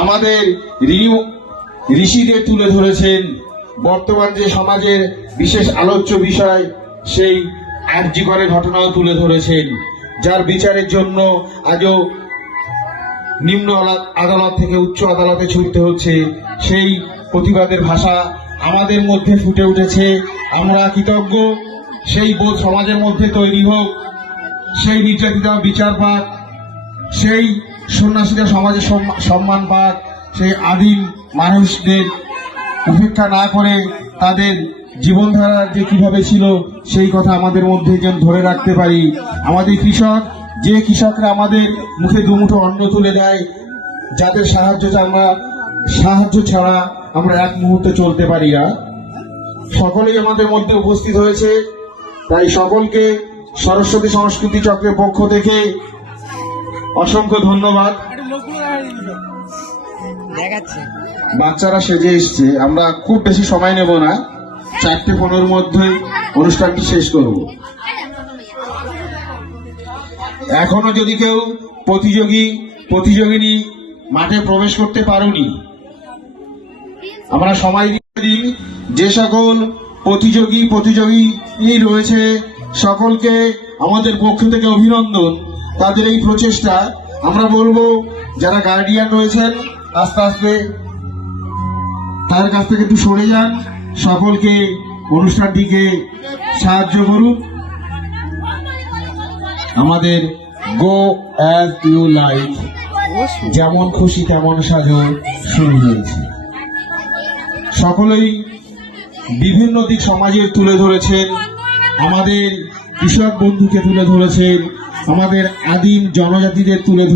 আমাদের ঋষিদের তুলে ধরেছেন। বর্তমান যে সমাজের বিশেষ আলোচ্য বিষয় সেই আরজি করের ঘটনাও তুলে ধরেছেন, যার বিচারের জন্য আজও নিম্ন আদালত থেকে উচ্চ আদালতে ছুটতে হচ্ছে। সেই প্রতিবাদের ভাষা আমাদের মধ্যে ফুটে উঠেছে। আমরা কৃতজ্ঞ সেই বোধ সমাজের মধ্যে তৈরি হোক, সেই নির্যাতিতা বিচার পাক, সেই সন্ন্যাসীরা সমাজে সম্মান পাক, সেই আদিম মানুষদের উপেক্ষা না করে তাদের জীবনধারা যে কিভাবে ছিল সেই কথা আমাদের মধ্যে যেন ধরে রাখতে পারি। আমাদের যে কৃষকরা আমাদের মুখে দুমুঠো অন্ন তুলে দেয়, যাদের সাহায্য ছাড়া আমরা এক মুহূর্তে চলতে পারি না, সকলেই আমাদের মধ্যে উপস্থিত হয়েছে। তাই সকলকে সরস্বতী সংস্কৃতি চক্রের পক্ষ থেকে অসংখ্য ধন্যবাদ। বাচ্চারা সেজে এসছে, আমরা খুব বেশি সময় নেব না, 4:15 মধ্যে অনুষ্ঠানটি শেষ করব। এখনো যদি কেউ প্রতিযোগিনী মাঠে প্রবেশ করতে পারোনি, আমরা সময় দিয়ে দিই। যে সকল প্রতিযোগী রয়েছে সকলকে আমাদের পক্ষ থেকে অভিনন্দন। তাদের এই প্রচেষ্টা, আমরা বলবো যারা গার্ডিয়ান রয়েছেন আস্তে আস্তে তার কাছ থেকে একটু সরে যান, সকলকে অনুষ্ঠানটিকে সাহায্য করুন। আমাদের গো অ্যাজ ইউ লাইক, যেমন খুশি তেমন সাজো শুরু হয়েছে। সকলেই বিভিন্ন দিক সমাজের তুলে ধরেছেন, আমাদের কৃষক বন্ধুকে তুলে ধরেছেন, আমাদের আদিম জনজাতিদের তুলে